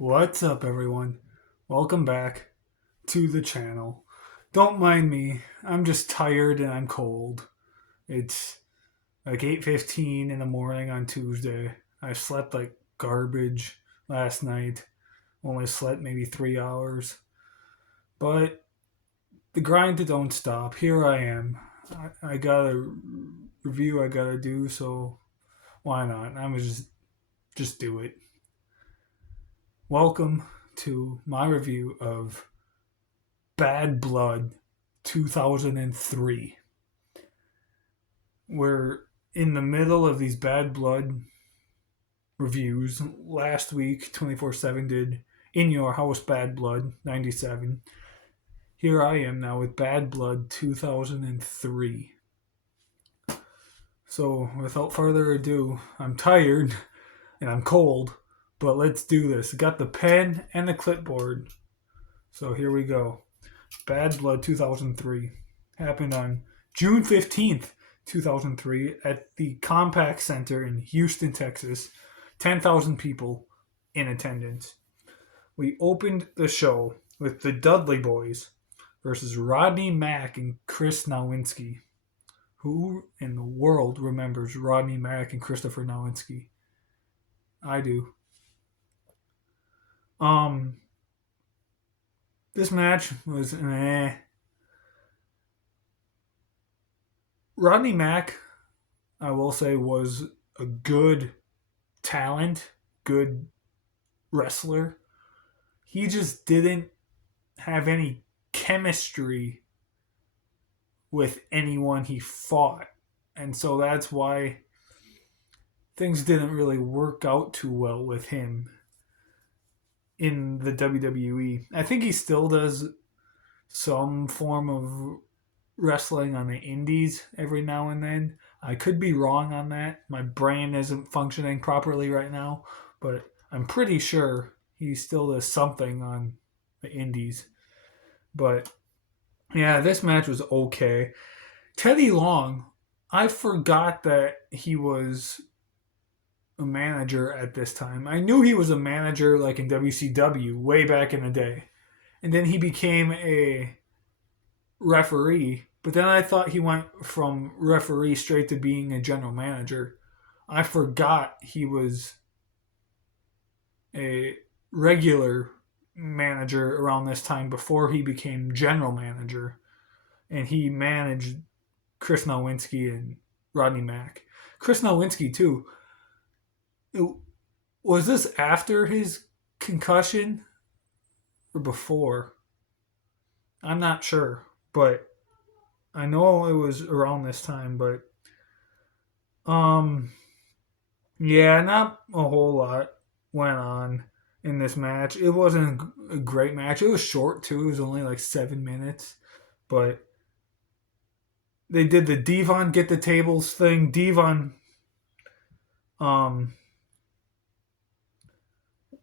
What's up, everyone? Welcome back to the channel. Don't mind me, I'm just tired and I'm cold. It's like 8:15 in the morning on Tuesday. I slept like garbage last night. Only slept maybe 3 hours. But the grind don't stop. Here I am. I got a review I gotta do, so why not? I'm just do it. Welcome to my review of Bad Blood 2003. We're in the middle of these Bad Blood reviews. Last week, 24/7 did In Your House Bad Blood 97. Here I am now with Bad Blood 2003. So, without further ado, I'm tired and I'm cold, but let's do this. Got the pen and the clipboard. So, here we go. Bad Blood 2003 happened on June 15th, 2003 at the Compaq Center in Houston, Texas. 10,000 people in attendance. We opened the show with the Dudley Boys versus Rodney Mack and Chris Nowinski. Who in the world remembers Rodney Mack and Christopher Nowinski? I do. This match was Rodney Mack, I will say, was a good talent, good wrestler. He just didn't have any chemistry with anyone he fought. And so that's why things didn't really work out too well with him in the WWE. I think he still does some form of wrestling on the indies every now and then. I could be wrong on that. My brain isn't functioning properly right now, but I'm pretty sure he still does something on the indies. But yeah, this match was okay. Teddy Long, I forgot that he was a manager at this time. I knew he was a manager like in WCW way back in the day. And then he became a referee, but then I thought he went from referee straight to being a general manager. I forgot he was a regular manager around this time before he became general manager. And he managed Chris Nowinski and Rodney Mack. Chris Nowinski, too. Was this after his concussion or before? I'm not sure, but I know it was around this time. But um, yeah, not a whole lot went on in this match. It wasn't a great match. It was short too. It was only like 7 minutes, but they did the Devon get the tables thing. Devon um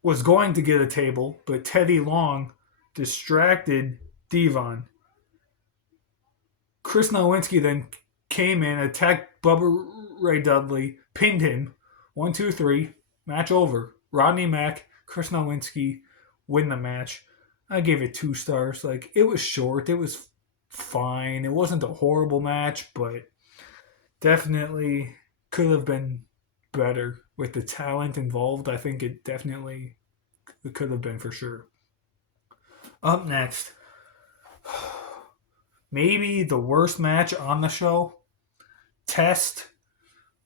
was going to get a table, but Teddy Long distracted Devon. Chris Nowinski then came in, attacked Bubba Ray Dudley, pinned him. 1, 2, 3, match over. Rodney Mack, Chris Nowinski win the match. I gave it 2 stars. Like, it was short. It was fine. It wasn't a horrible match, but definitely could have been better with the talent involved. I think it definitely could have been for sure. Up next, maybe the worst match on the show, Test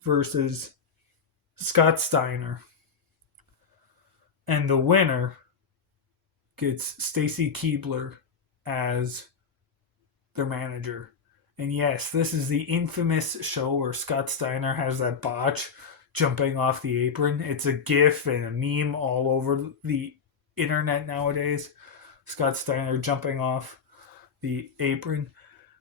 versus Scott Steiner. And the winner gets Stacy Keibler as their manager. And yes, this is the infamous show where Scott Steiner has that botch jumping off the apron. It's a gif and a meme all over the internet nowadays. Scott Steiner jumping off the apron.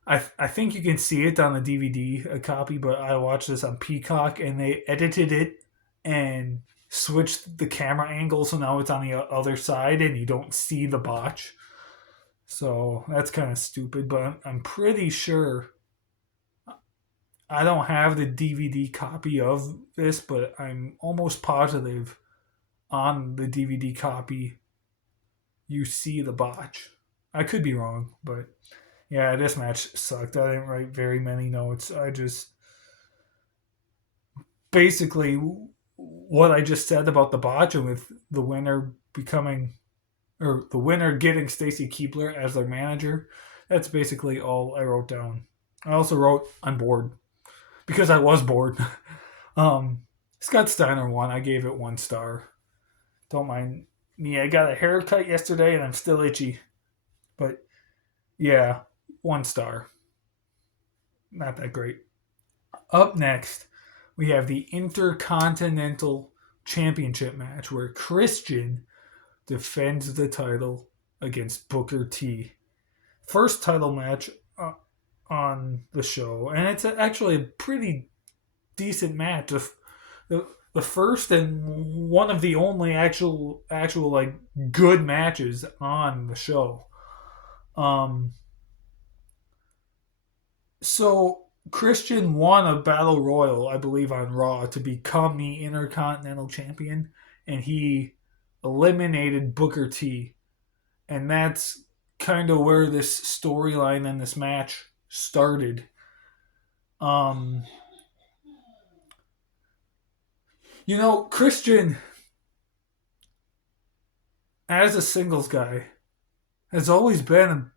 I think you can see it on the DVD, a copy, but I watched this on Peacock and they edited it and switched the camera angle so now it's on the other side and you don't see the botch. So that's kind of stupid, but I'm pretty sure I don't have the DVD copy of this, but I'm almost positive on the DVD copy, you see the botch. I could be wrong, but yeah, this match sucked. I didn't write very many notes. I just basically what I just said about the botch and with the winner becoming or the winner getting Stacy Keibler as their manager. That's basically all I wrote down. I also wrote I'm bored because I was bored. um, Scott Steiner won. I gave it 1 star. Don't mind me. I got a haircut yesterday and I'm still itchy. But yeah, 1 star. Not that great. Up next, we have the Intercontinental Championship match where Christian defends the title against Booker T. First title match on the show, and it's actually a pretty decent match. The first and one of the only actual like good matches on the show. Um, so Christian won a battle royal, I believe, on Raw to become the Intercontinental Champion, and he eliminated Booker T, and that's kind of where this storyline and this match started. Um, Christian as a singles guy has always been,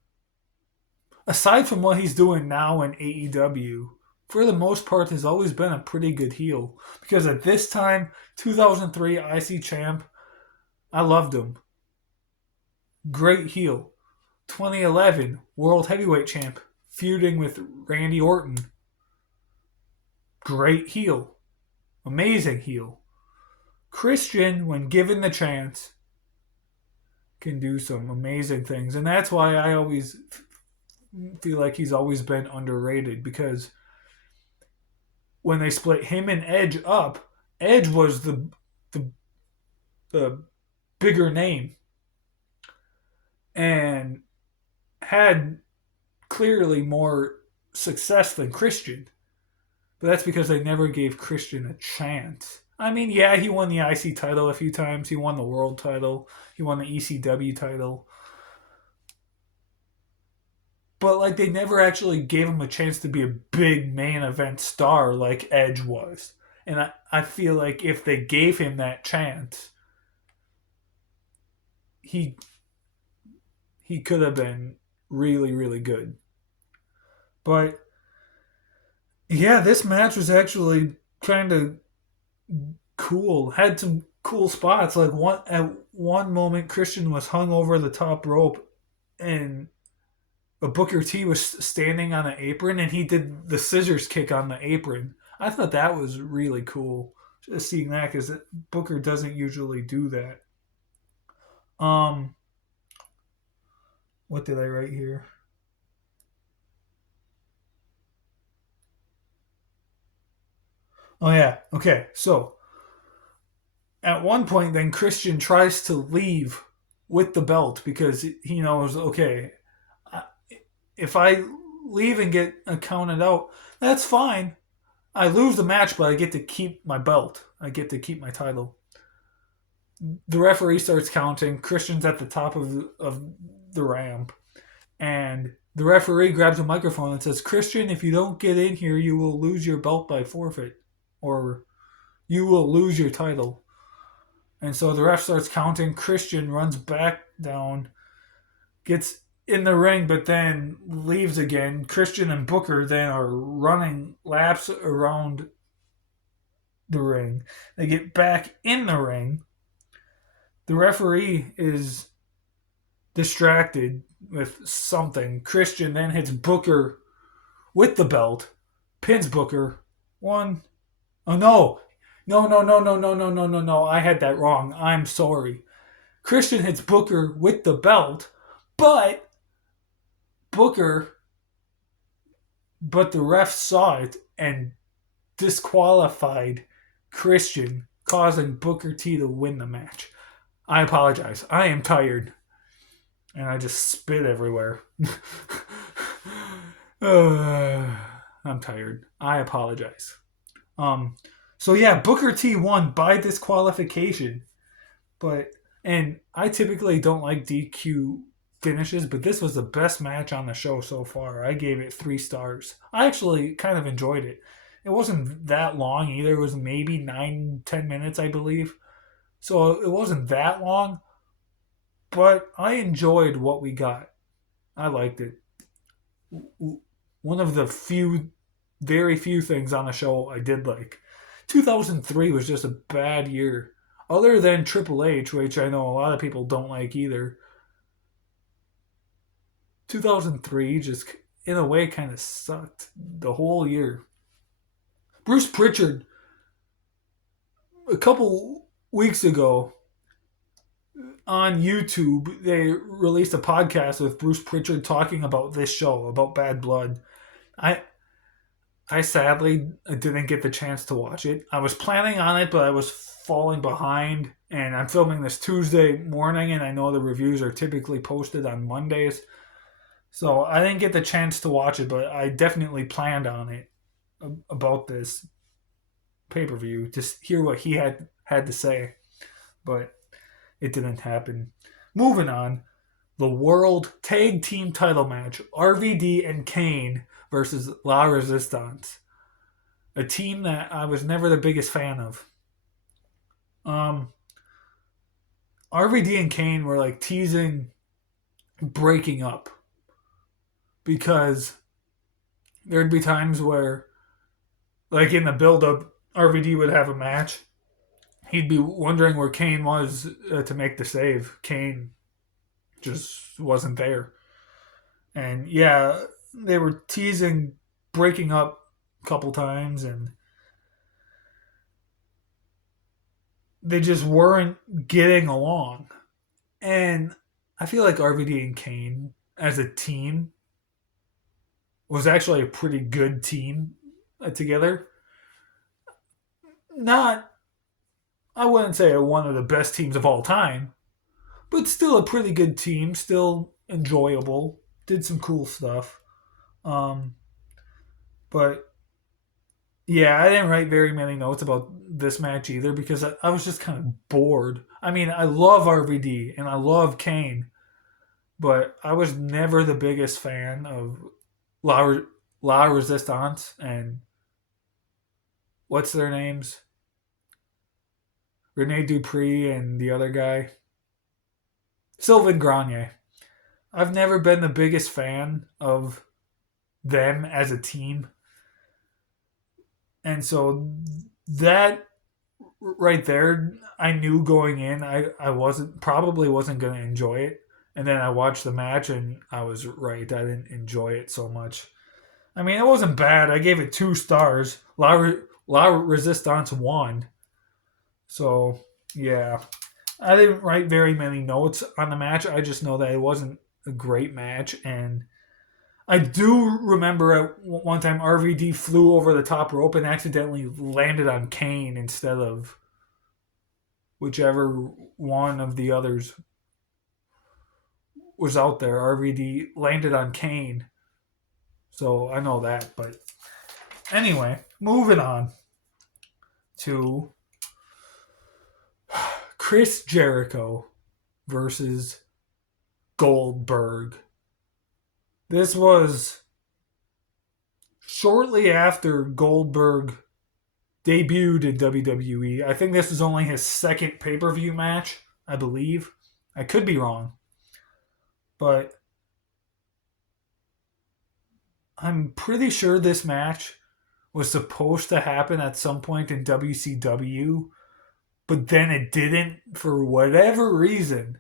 aside from what he's doing now in AEW, for the most part, has always been a pretty good heel. Because at this time, 2003 IC champ, I loved him. Great heel. 2011 World Heavyweight champ, feuding with Randy Orton. Great heel. Amazing heel. Christian, when given the chance, can do some amazing things. And that's why I always feel like he's always been underrated, because when they split him and Edge up, Edge was the, the bigger name and had clearly more success than Christian. But that's because they never gave Christian a chance. I mean, yeah, he won the IC title a few times. He won the world title. He won the ECW title. But like, they never actually gave him a chance to be a big main event star like Edge was. And I feel like if they gave him that chance, he could have been really, really good. But yeah, this match was actually kind of cool. Had some cool spots. Like at one moment, Christian was hung over the top rope, and a Booker T was standing on an apron, and he did the scissors kick on the apron. I thought that was really cool. Just seeing that, because Booker doesn't usually do that. Um, what did I write here? Oh yeah. Okay. So at one point, then Christian tries to leave with the belt because he knows, okay, if I leave and get counted out, that's fine. I lose the match, but I get to keep my belt. I get to keep my title. The referee starts counting. Christian's at the top of the ramp. And the referee grabs a microphone and says, Christian, if you don't get in here, you will lose your belt by forfeit. Or you will lose your title. And so the ref starts counting. Christian runs back down, gets in the ring, but then leaves again. Christian and Booker then are running laps around the ring. They get back in the ring. The referee is distracted with something. Christian then hits Booker with the belt, pins Booker. One. Oh no. No. I had that wrong. I'm sorry. Christian hits Booker with the belt, but the ref saw it and disqualified Christian, causing Booker T to win the match. I apologize. I am tired. And I just spit everywhere. I'm tired. I apologize. So yeah, Booker T won by disqualification. But and I typically don't like DQ finishes, but this was the best match on the show so far. I gave it 3 stars. I actually kind of enjoyed it. It wasn't that long either. It was maybe 9-10 minutes, I believe. So it wasn't that long, but I enjoyed what we got. I liked it. One of the very few things on the show I did like. 2003 was just a bad year. Other than Triple H, which I know a lot of people don't like either, 2003 just, in a way, kind of sucked the whole year. Bruce Pritchard, a couple weeks ago on YouTube, they released a podcast with Bruce Pritchard talking about this show, about Bad Blood. I I sadly didn't get the chance to watch it. I was planning on it, but I was falling behind, and I'm filming this Tuesday morning, and I know the reviews are typically posted on Mondays. So I didn't get the chance to watch it, but I definitely planned on it, about this pay per view, to hear what he had to say, but it didn't happen. Moving on, the World Tag Team Title match: RVD and Kane versus La Resistance, a team that I was never the biggest fan of. Um, RVD and Kane were like teasing breaking up because there'd be times where, like in the build up, RVD would have a match. He'd be wondering where Kane was to make the save. Kane just wasn't there. And yeah, they were teasing breaking up a couple times, and they just weren't getting along. And I feel like RVD and Kane as a team was actually a pretty good team together. Not, I wouldn't say one of the best teams of all time, but still a pretty good team, still enjoyable, did some cool stuff. Um, but yeah, I didn't write very many notes about this match either because I was just kind of bored. I mean, I love RVD and I love Kane, but I was never the biggest fan of La, La Resistance and what's their names? Rene Dupree and the other guy. Sylvain Grenier. I've never been the biggest fan of them as a team. And so that right there, I knew going in I wasn't going to enjoy it. And then I watched the match and I was right. I didn't enjoy it so much. I mean, it wasn't bad. I gave it 2 stars. La Resistance won. So, yeah. I didn't write very many notes on the match. I just know that it wasn't a great match. And I do remember at one time RVD flew over the top rope and accidentally landed on Kane instead of whichever one of the others was out there. RVD landed on Kane. So I know that. But anyway, moving on to Chris Jericho versus Goldberg. This was shortly after Goldberg debuted in WWE. I think this was only his second pay per view match, I believe. I could be wrong. But I'm pretty sure this match was supposed to happen at some point in WCW, but then it didn't for whatever reason.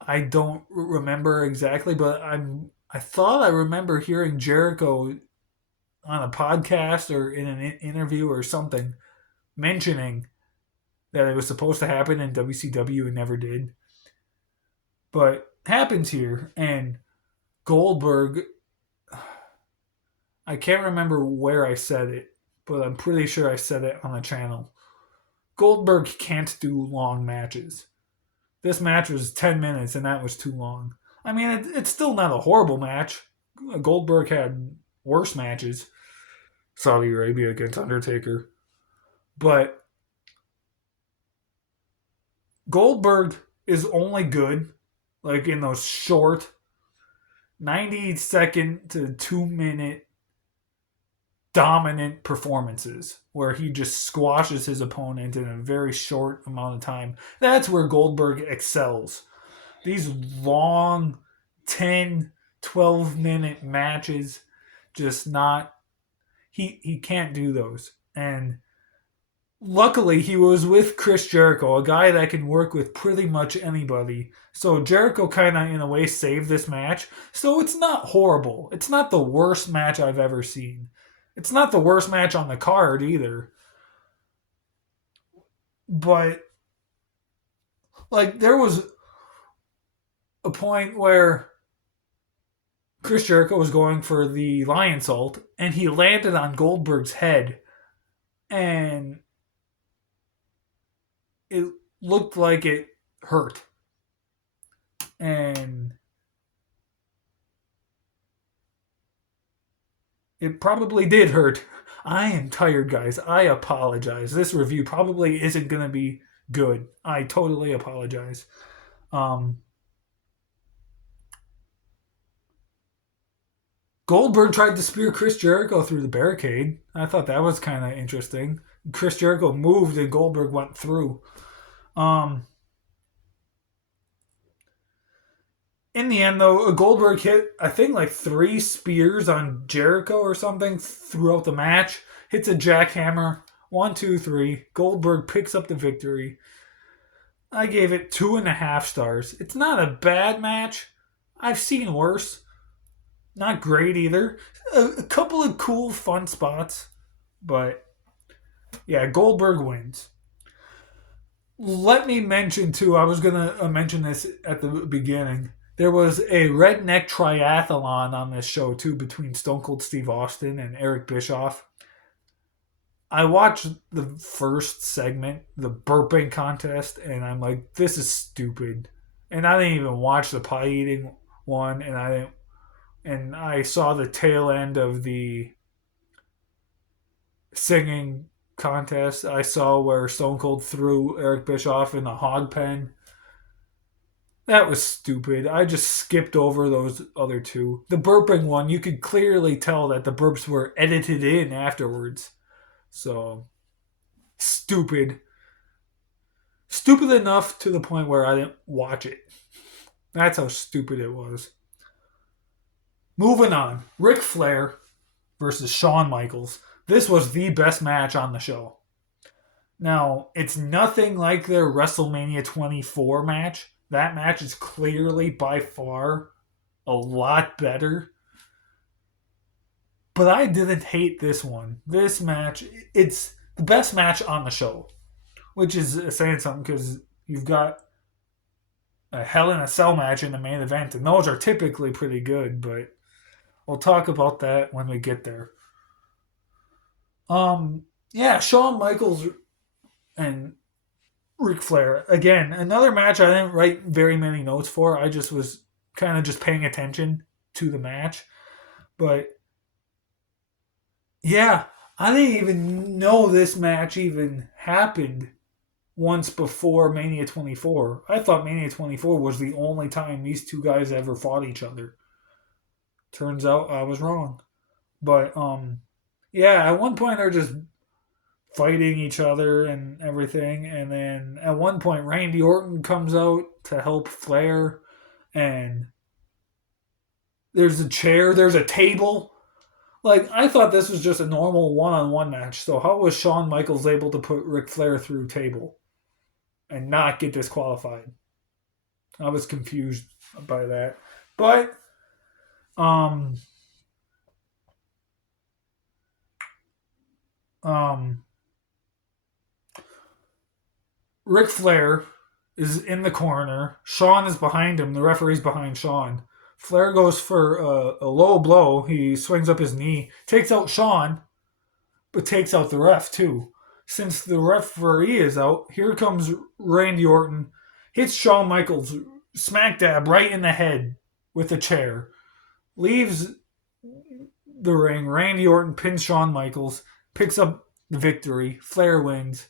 I don't remember exactly, but I thought I remember hearing Jericho on a podcast or in an interview or something mentioning that it was supposed to happen in WCW and never did. But happens here, and Goldberg, I can't remember where I said it, but I'm pretty sure I said it on the channel. Goldberg can't do long matches. This match was 10 minutes, and that was too long. I mean, it's still not a horrible match. Goldberg had worse matches. Saudi Arabia against Undertaker. But Goldberg is only good like in those short 90-second to 2-minute dominant performances where he just squashes his opponent in a very short amount of time. That's where Goldberg excels. These long 10, 12-minute matches, just not. He can't do those. And luckily, he was with Chris Jericho, a guy that can work with pretty much anybody. So Jericho kind of, in a way, saved this match. So it's not horrible. It's not the worst match I've ever seen. It's not the worst match on the card either. But, like, there was a point where Chris Jericho was going for the lion salt, and he landed on Goldberg's head, and it looked like it hurt. And it probably did hurt. I am tired, guys. I apologize. This review probably isn't going to be good. I totally apologize. Um, Goldberg tried to spear Chris Jericho through the barricade. I thought that was kind of interesting. Chris Jericho moved and Goldberg went through. Um, in the end, though, Goldberg hit, I think, like 3 spears on Jericho or something throughout the match. Hits a jackhammer. 1, 2, 3. Goldberg picks up the victory. I gave it 2.5 stars. It's not a bad match. I've seen worse. Not great either. A couple of cool, fun spots. But, yeah, Goldberg wins. Let me mention, too, I was going to mention this at the beginning. There was a redneck triathlon on this show, too, between Stone Cold Steve Austin and Eric Bischoff. I watched the first segment, the burping contest, and I'm like, this is stupid. And I didn't even watch the pie eating one, and I saw the tail end of the singing contest. I saw where Stone Cold threw Eric Bischoff in the hog pen. That was stupid. I just skipped over those other two. The burping one, you could clearly tell that the burps were edited in afterwards. So, stupid. Stupid enough to the point where I didn't watch it. That's how stupid it was. Moving on. Ric Flair versus Shawn Michaels. This was the best match on the show. Now, it's nothing like their WrestleMania 24 match. That match is clearly by far a lot better. But I didn't hate this one. This match, it's the best match on the show, which is saying something because you've got a Hell in a Cell match in the main event, and those are typically pretty good, but we'll talk about that when we get there. Yeah, Shawn Michaels and Ric Flair. Again, another match I didn't write very many notes for. I just was kind of just paying attention to the match. But yeah, I didn't even know this match even happened once before Mania 24. I thought Mania 24 was the only time these two guys ever fought each other. Turns out I was wrong. But yeah, at one point they're just fighting each other and everything, and then at one point Randy Orton comes out to help Flair, and there's a chair, there's a table. Like, I thought this was just a normal one-on-one match, so how was Shawn Michaels able to put Ric Flair through a table and not get disqualified? I was confused by that. But um um Ric Flair is in the corner. Shawn is behind him. The referee's behind Shawn. Flair goes for a low blow. He swings up his knee, takes out Shawn, but takes out the ref too. Since the referee is out, here comes Randy Orton, hits Shawn Michaels smack dab right in the head with a chair, leaves the ring. Randy Orton pins Shawn Michaels, picks up the victory. Flair wins.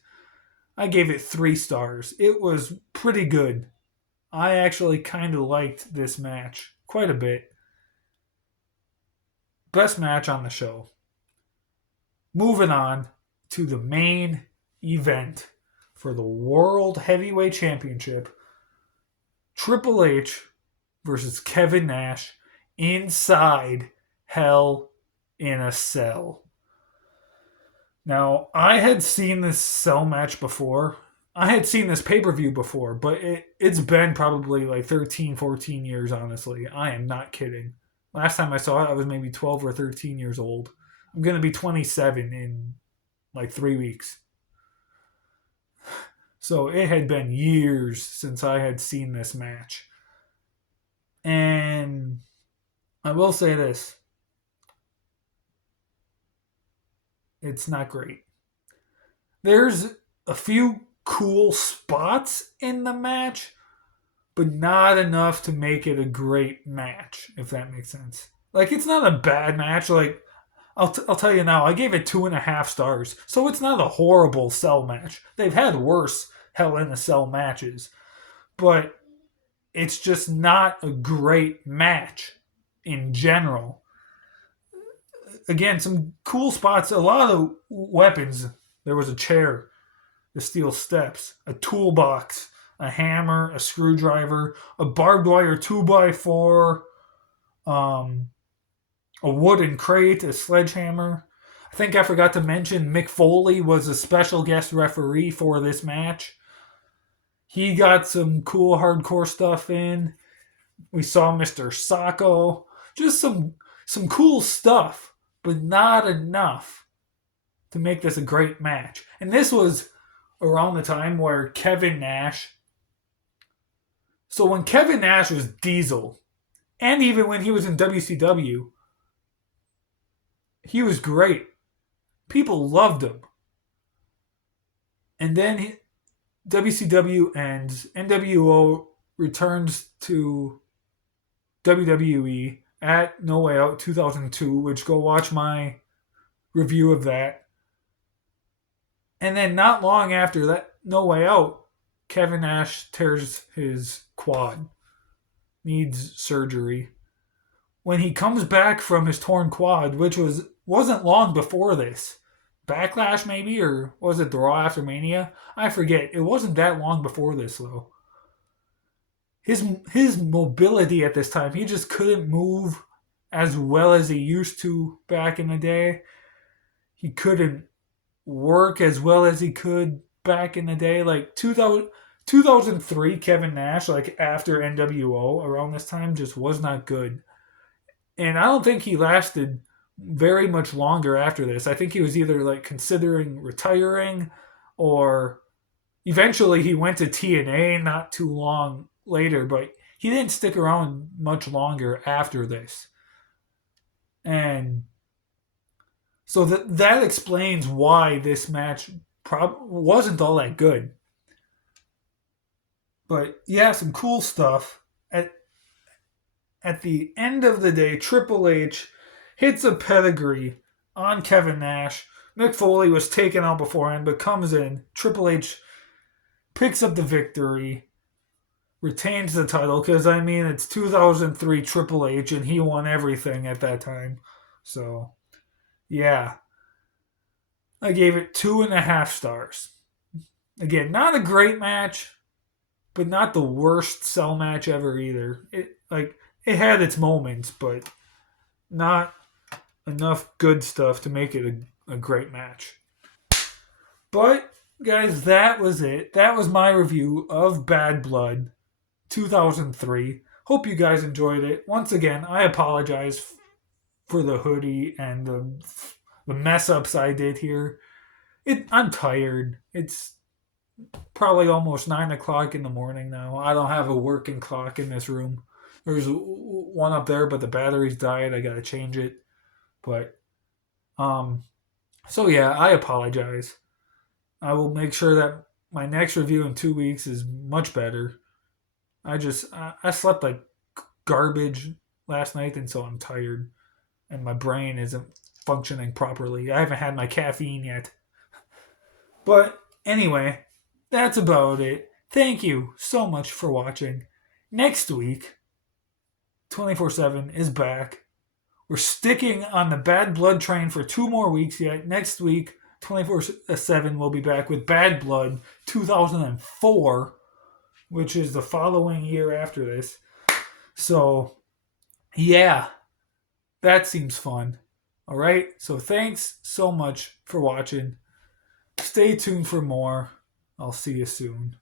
I gave it 3 stars. It was pretty good. I actually kind of liked this match quite a bit. Best match on the show. Moving on to the main event for the World Heavyweight Championship. Triple H versus Kevin Nash inside Hell in a Cell. Now, I had seen this cell match before. I had seen this pay per view before, but it's been probably like 13, 14 years, honestly. I am not kidding. Last time I saw it, I was maybe 12 or 13 years old. I'm going to be 27 in like 3 weeks. So it had been years since I had seen this match. And I will say this, it's not great. There's a few cool spots in the match, but not enough to make it a great match, if that makes sense. Like, it's not a bad match. Like, I'll tell you now, I gave it 2.5 stars. So it's not a horrible cell match. They've had worse Hell in a Cell matches. But it's just not a great match in general. Again, some cool spots, a lot of weapons. There was a chair, the steel steps, a toolbox, a hammer, a screwdriver, a barbed wire 2x4, a wooden crate, a sledgehammer. I think I forgot to mention Mick Foley was a special guest referee for this match. He got some cool hardcore stuff in. We saw Mr. Sacco. Just some cool stuff, but not enough to make this a great match. And this was around the time where Kevin Nash. So when Kevin Nash was Diesel, and even when he was in WCW, he was great. People loved him. And then WCW ends, NWO returns to WWE at No Way Out 2002, which go watch my review of that. And then not long after that, No Way Out, Kevin Nash tears his quad, needs surgery. When he comes back from his torn quad, which wasn't long before this, Backlash maybe, or was it the Raw after Mania? I forget. It wasn't that long before this though. His mobility at this time, he just couldn't move as well as he used to back in the day. He couldn't work as well as he could back in the day. Like 2003 Kevin Nash, like after NWO around this time, just was not good. And I don't think he lasted very much longer after this. I think he was either like considering retiring, or eventually he went to TNA not too long later, but he didn't stick around much longer after this. And so that explains why this match wasn't all that good. But yeah, some cool stuff. At the end of the day, Triple H hits a pedigree on Kevin Nash. Mick Foley was taken out beforehand, but comes in. Triple H picks up the victory, retains the title, because, I mean, it's 2003 Triple H, and he won everything at that time. So, yeah. I gave it 2.5 stars. Again, not a great match, but not the worst cell match ever either. It had its moments, but not enough good stuff to make it a great match. But, guys, that was it. That was my review of Bad Blood 2003. Hope you guys enjoyed it. Once again, I apologize for the hoodie and the mess ups I did here. I'm tired. It's probably almost 9 o'clock in the morning now. I don't have a working clock in this room. There's one up there, but the battery's died. I gotta change it. But, so yeah, I apologize. I will make sure that my next review in 2 weeks is much better. I slept like garbage last night, and so I'm tired. And my brain isn't functioning properly. I haven't had my caffeine yet. But anyway, that's about it. Thank you so much for watching. Next week, 24/7 is back. We're sticking on the Bad Blood train for 2 more weeks yet. Next week, 24/7 will be back with Bad Blood 2004, which is the following year after this. So, yeah, that seems fun. All right. So, thanks so much for watching. Stay tuned for more. I'll see you soon.